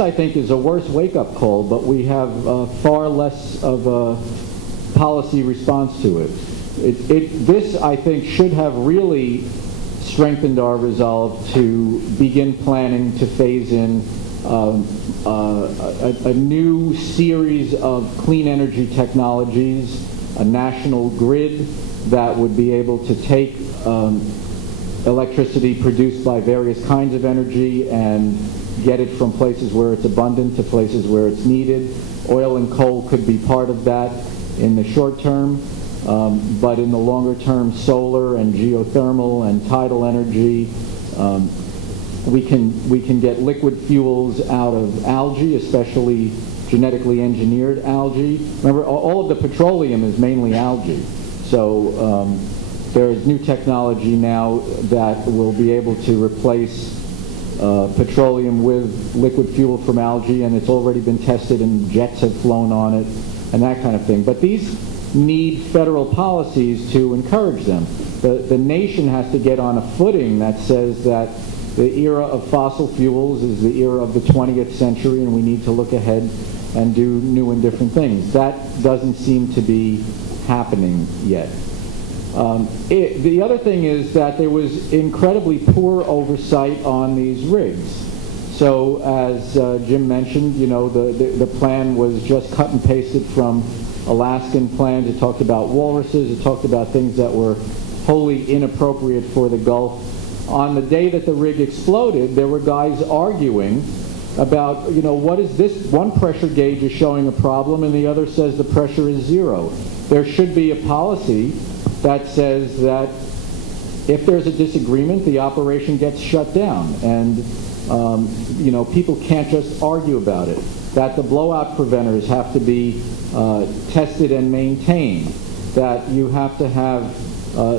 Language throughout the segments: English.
this, I think, is a worse wake-up call, but we have far less of a policy response to it. This, I think, should have really strengthened our resolve to begin planning to phase in a new series of clean energy technologies, a national grid that would be able to take electricity produced by various kinds of energy and get it from places where it's abundant to places where it's needed. Oil and coal could be part of that in the short term, but in the longer term, solar and geothermal and tidal energy. We can get liquid fuels out of algae, especially genetically engineered algae. Remember, all of the petroleum is mainly algae. So there is new technology now that will be able to replace petroleum with liquid fuel from algae, and it's already been tested and jets have flown on it and that kind of thing. But these need federal policies to encourage them. The nation has to get on a footing that says that the era of fossil fuels is the era of the 20th century, and we need to look ahead and do new and different things. That doesn't seem to be happening yet. The other thing is that there was incredibly poor oversight on these rigs. So as Jim mentioned, you know, the plan was just cut and pasted from Alaskan plans. It talked about walruses. It talked about things that were wholly inappropriate for the Gulf. On the day that the rig exploded, there were guys arguing about, you know, what is this? One pressure gauge is showing a problem and the other says the pressure is zero. There should be a policy that says that if there's a disagreement, the operation gets shut down, and you know, people can't just argue about it. That the blowout preventers have to be tested and maintained. That you have to have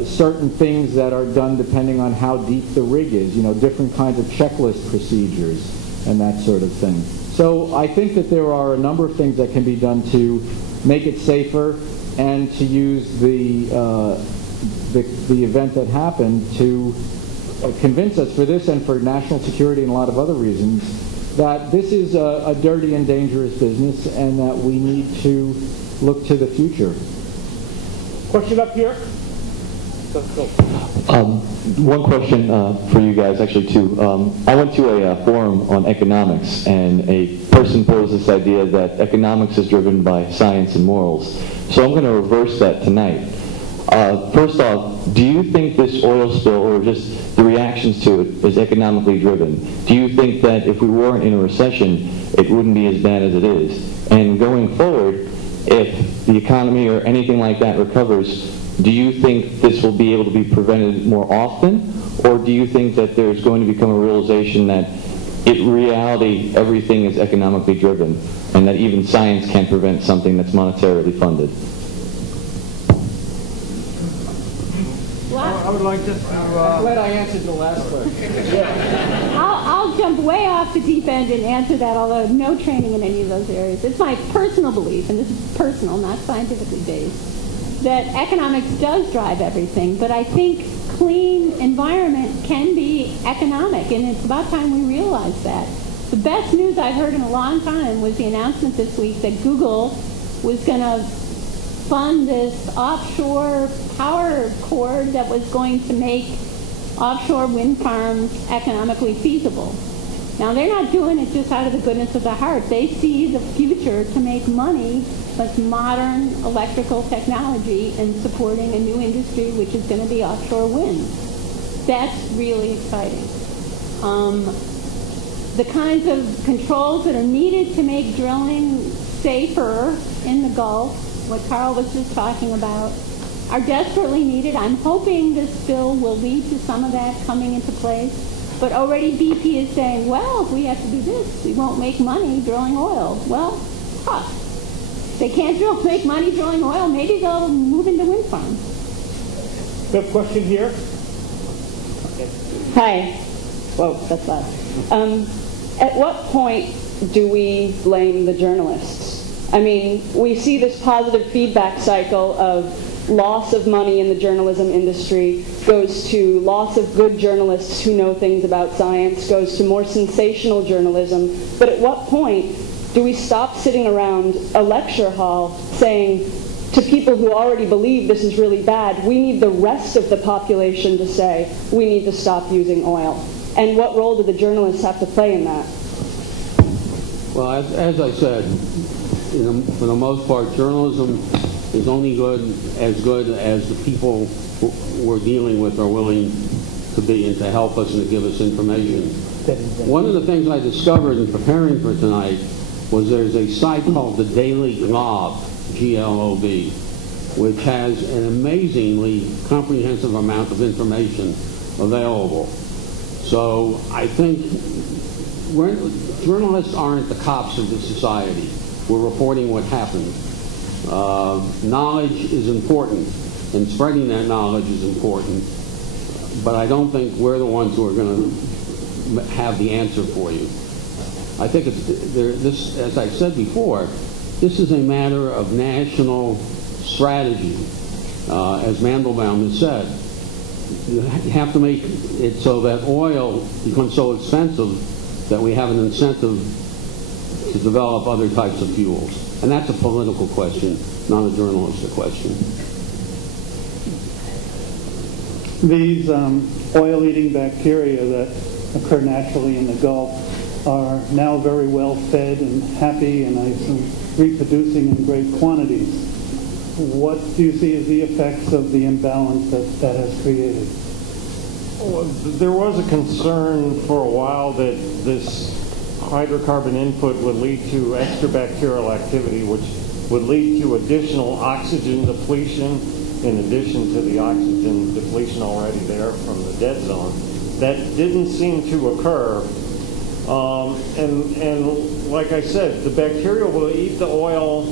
certain things that are done depending on how deep the rig is. You know, different kinds of checklist procedures and that sort of thing. So I think that there are a number of things that can be done to make it safer and to use the event that happened to convince us, for this and for national security and a lot of other reasons, that this is a dirty and dangerous business and that we need to look to the future. Question up here. One question for you guys, actually, too. I went to a forum on economics, and a person posed this idea that economics is driven by science and morals. So I'm going to reverse that tonight. First off, do you think this oil spill, or just the reactions to it, is economically driven? Do you think that if we weren't in a recession, it wouldn't be as bad as it is? And going forward, if the economy or anything like that recovers, do you think this will be able to be prevented more often? Or do you think that there's going to become a realization that in reality everything is economically driven and that even science can't prevent something that's monetarily funded? I would like just to... Glad I answered the last question. I'll jump way off the deep end and answer that, although no training in any of those areas. It's my personal belief, and this is personal, not scientifically based, that economics does drive everything, but I think clean environment can be economic, and it's about time we realize that. The best news I've heard in a long time was the announcement this week that Google was going to fund this offshore power cord that was going to make offshore wind farms economically feasible. Now, they're not doing it just out of the goodness of the heart. They see the future to make money with modern electrical technology and supporting a new industry, which is going to be offshore wind. That's really exciting. The kinds of controls that are needed to make drilling safer in the Gulf, what Carl was just talking about, are desperately needed. I'm hoping this bill will lead to some of that coming into place. But already BP is saying, well, if we have to do this, we won't make money drilling oil. Well, they can't make money drilling oil. Maybe they'll move into wind farms. We have a question here. Hi. Whoa, that's loud. At what point do we blame the journalists? I mean, we see this positive feedback cycle of loss of money in the journalism industry, goes to loss of good journalists who know things about science, goes to more sensational journalism. But at what point do we stop sitting around a lecture hall saying to people who already believe this is really bad, we need the rest of the population to say, we need to stop using oil? And what role do the journalists have to play in that? Well, as I said, for the most part, journalism is only good as the people we're dealing with are willing to be and to help us and to give us information. One of the things I discovered in preparing for tonight was there's a site called the Daily Glob, G-L-O-B, which has an amazingly comprehensive amount of information available. So I think journalists aren't the cops of the society. We're reporting what happened. Knowledge is important, and spreading that knowledge is important, but I don't think we're the ones who are going to have the answer for you. I think this, as I said before, this is a matter of national strategy, as Mandelbaum has said. You have to make it so that oil becomes so expensive that we have an incentive to develop other types of fuels. And that's a political question, not a journalistic question. These oil-eating bacteria that occur naturally in the Gulf are now very well fed and happy, and I assume reproducing in great quantities. What do you see as the effects of the imbalance that has created? Well, there was a concern for a while that this hydrocarbon input would lead to extrabacterial activity, which would lead to additional oxygen depletion in addition to the oxygen depletion already there from the dead zone. That didn't seem to occur. And like I said, the bacteria will eat the oil,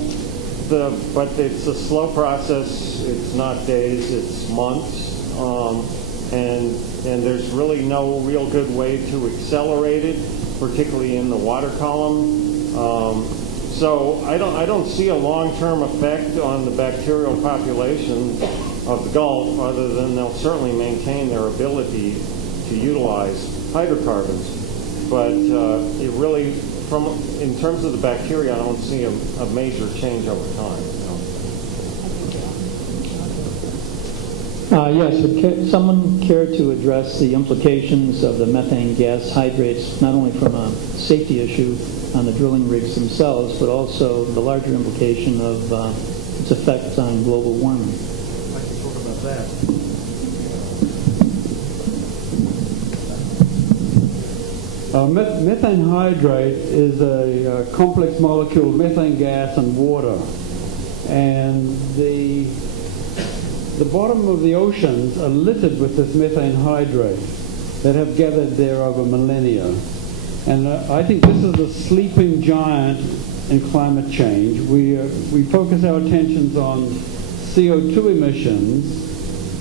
but it's a slow process. It's not days, it's months. And there's really no real good way to accelerate it, particularly in the water column. So I don't see a long-term effect on the bacterial population of the Gulf, other than they'll certainly maintain their ability to utilize hydrocarbons. But it really, in terms of the bacteria, I don't see a major change over time. Yes, would someone care to address the implications of the methane gas hydrates, not only from a safety issue on the drilling rigs themselves, but also the larger implication of its effects on global warming? I can talk about that. Methane hydrate is a complex molecule of methane gas and water, and the bottom of the oceans are littered with this methane hydrate that have gathered there over millennia. And I think this is the sleeping giant in climate change. We focus our attentions on CO2 emissions,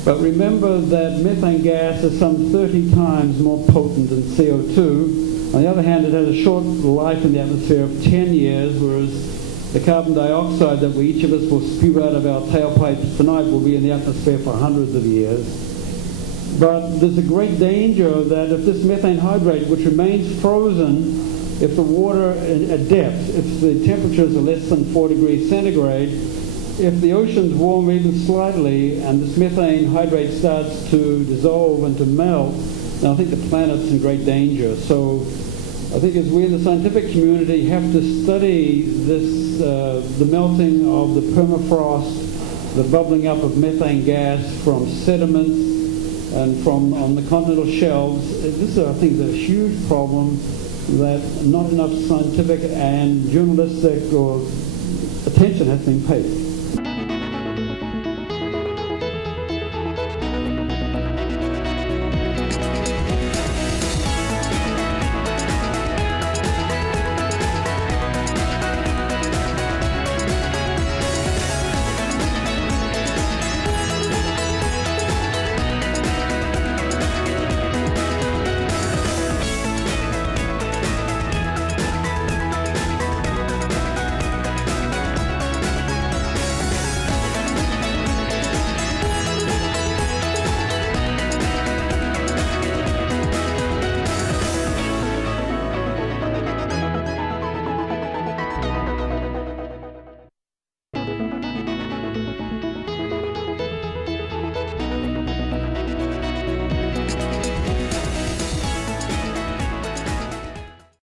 but remember that methane gas is some 30 times more potent than CO2. On the other hand, it has a short life in the atmosphere of 10 years, whereas the carbon dioxide that each of us will spew out of our tailpipes tonight will be in the atmosphere for hundreds of years. But there's a great danger that if this methane hydrate, which remains frozen, if the water at depth, if the temperatures are less than 4 degrees centigrade, if the oceans warm even slightly and this methane hydrate starts to dissolve and to melt, then I think the planet's in great danger. So I think as we in the scientific community have to study this, the melting of the permafrost, the bubbling up of methane gas from sediments and from on the continental shelves, this is, I think, a huge problem that not enough scientific and journalistic or attention has been paid.